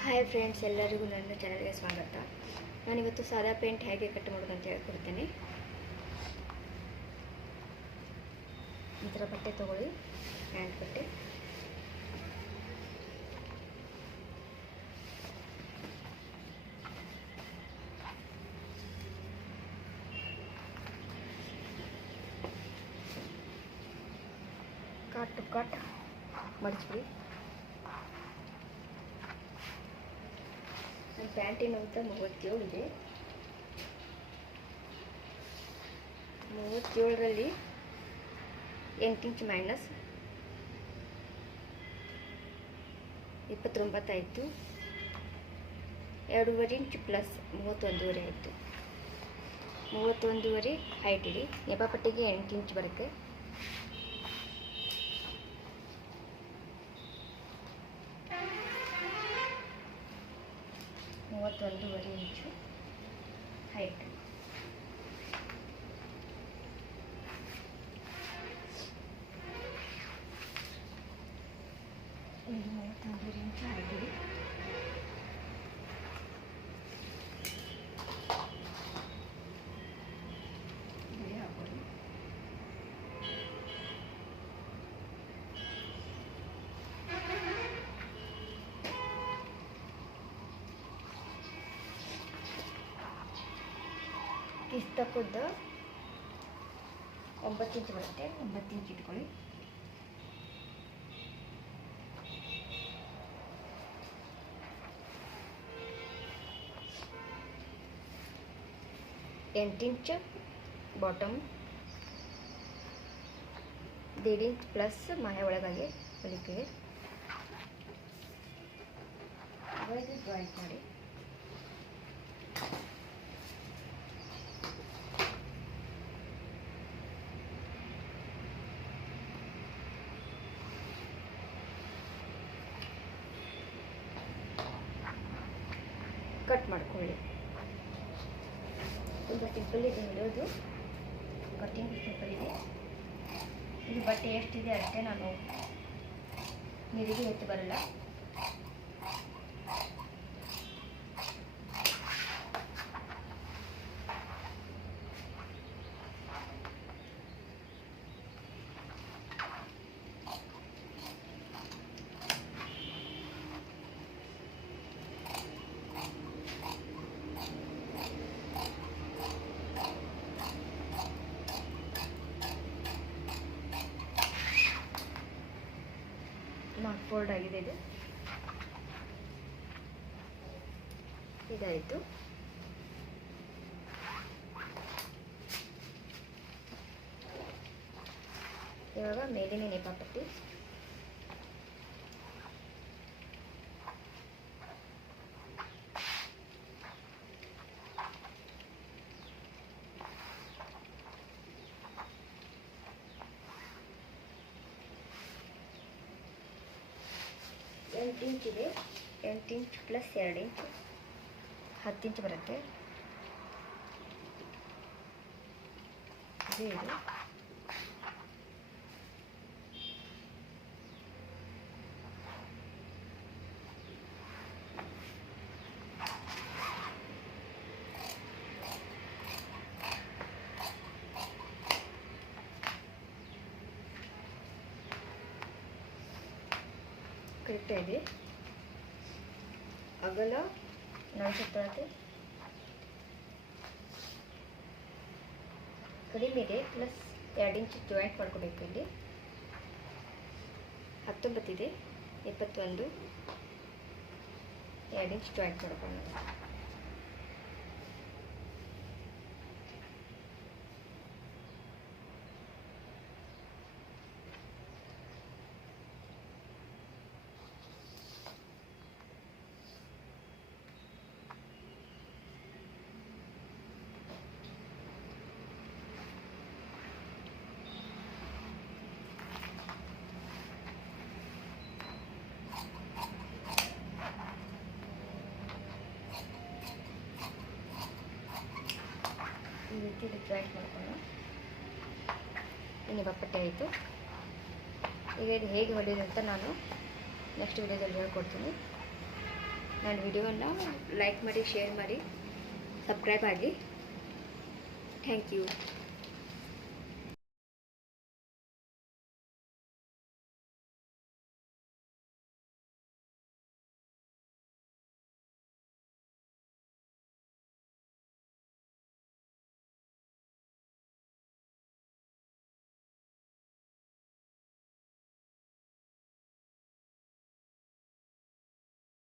Hi friends ಎಲ್ಲರಿಗೂ ನನ್ನ ಚಾನಲ್ಗೆ ಸ್ವಾಗತ ನಾನಿವತ್ತು ಸಾದಾ ಪೇಂಟ್ ಹೇಗೆ ಕಟ್ ಮಾಡೋದು ಅಂತ ಹೇಳ್ಕೊಡ್ತೇನೆ ಈ ಥರ ಬಟ್ಟೆ ತೊಗೊಳ್ಳಿ ಪ್ಯಾಂಟ್ ಬಟ್ಟೆ ಕಟ್ ಟು ಕಟ್ ಮಡಿಸ್ಬಿಡಿ ಪ್ಯಾಂಟಿನ ಉದ್ದ ಮೂವತ್ತೇಳು ಇದೆ. ಮೂವತ್ತೇಳರಲ್ಲಿ ಎಂಟು ಇಂಚ್ ಮೈನಸ್ ಇಪ್ಪತ್ತೊಂಬತ್ತಾಯಿತು. ಎರಡೂವರೆ ಇಂಚ್ ಪ್ಲಸ್ ಮೂವತ್ತೊಂದೂವರೆ ಆಯಿತು. ಮೂವತ್ತೊಂದೂವರೆ ಹೈಟ್ ಇಡಿ ನೆಪಪಟ್ಟಿಗೆ ಎಂಟು ಇಂಚ್ ಬರುತ್ತೆ. ಮೂವತ್ತೊಂದೂವರೆ ಇಂಚು ಹೈಟ್ ಇದು ಮೂವತ್ತೊಂದೂವರೆ ಇಂಚು ಕಿಸ್ತಕ್ಕುದ್ದ ಒಂಬತ್ತು ಇಂಚು ಬರುತ್ತೆ. ಒಂಬತ್ತು ಇಂಚು ಇಟ್ಕೊಳ್ಳಿ. ಎಂಟು ಇಂಚ್ ಬಾಟಮ್. ದೇಡ್ ಇಂಚ್ ಪ್ಲಸ್ ಮಾಯ ಒಳಗಾಗಿ ಹೊಲಿತೀವಿ ಜಾಯಿಂಟ್ ಮಾಡಿ. ಕಟ್ ಮಾಡ್ಕೊಳ್ಳಿ. ತುಂಬ ಸಿಂಪಲ್ ಇದೆ ಹೊಲಿಯೋದು ಕಟ್ಟಿಂಗ್ ಸಿಂಪಲ್ ಇದೆ. ಇದು ಬಟ್ಟೆ ಎಷ್ಟಿದೆ ಅಷ್ಟೇ ನಾನು ನೀರಿಗೆ ಎತ್ತಿ ಬರಲ್ಲ ನಾಲ್ಕು ಫೋಲ್ಡ್ ಆಗಿದೆ ಇದು. ಇದಾಯಿತು. ಇವಾಗ ಮೇಲಿನ ನೇಪಾಪಟ್ಟಿ ಎಂಟು ಇಂಚ್ ಇದೆ. ಎಂಟು ಇಂಚ್ ಪ್ಲಸ್ ಎರಡು ಇಂಚ್. ಹತ್ತು ಇಂಚ್ ಬರುತ್ತೆ. ಇದು. ಕರೆಕ್ಟ್ ಇದೆ. ಅಗಲ ನಾಲ್ಕು ಕಡಿಮೆ ಇದೆ ಪ್ಲಸ್ ಎರಡು ಇಂಚ್ ಜಾಯಿಂಟ್ ಮಾಡ್ಕೋಬೇಕು ಇಲ್ಲಿ. ಹತ್ತೊಂಬತ್ತಿದೆ ಇಪ್ಪತ್ತೊಂದು ಎರಡು ಇಂಚ್ ಜಾಯಿಂಟ್ ಮಾಡ್ಕೊಂಡು ರೀತಿ ಜಾಯಿಂಟ್ ಮಾಡ್ಕೊಂಡು ಇನ್ನು ಬಪ್ಪಟ್ಟೆ ಆಯಿತು. ಈಗ ಇದು ಹೇಗೆ ಹೊಡೆಯೋದು ಅಂತ ನಾನು ನೆಕ್ಸ್ಟ್ ವಿಡಿಯೋದಲ್ಲಿ ಹೇಳ್ಕೊಡ್ತೀನಿ. ನನ್ನ ವಿಡಿಯೋನ ಲೈಕ್ ಮಾಡಿ ಶೇರ್ ಮಾಡಿ ಸಬ್ಸ್ಕ್ರೈಬ್ ಆಗಲಿ. Thank you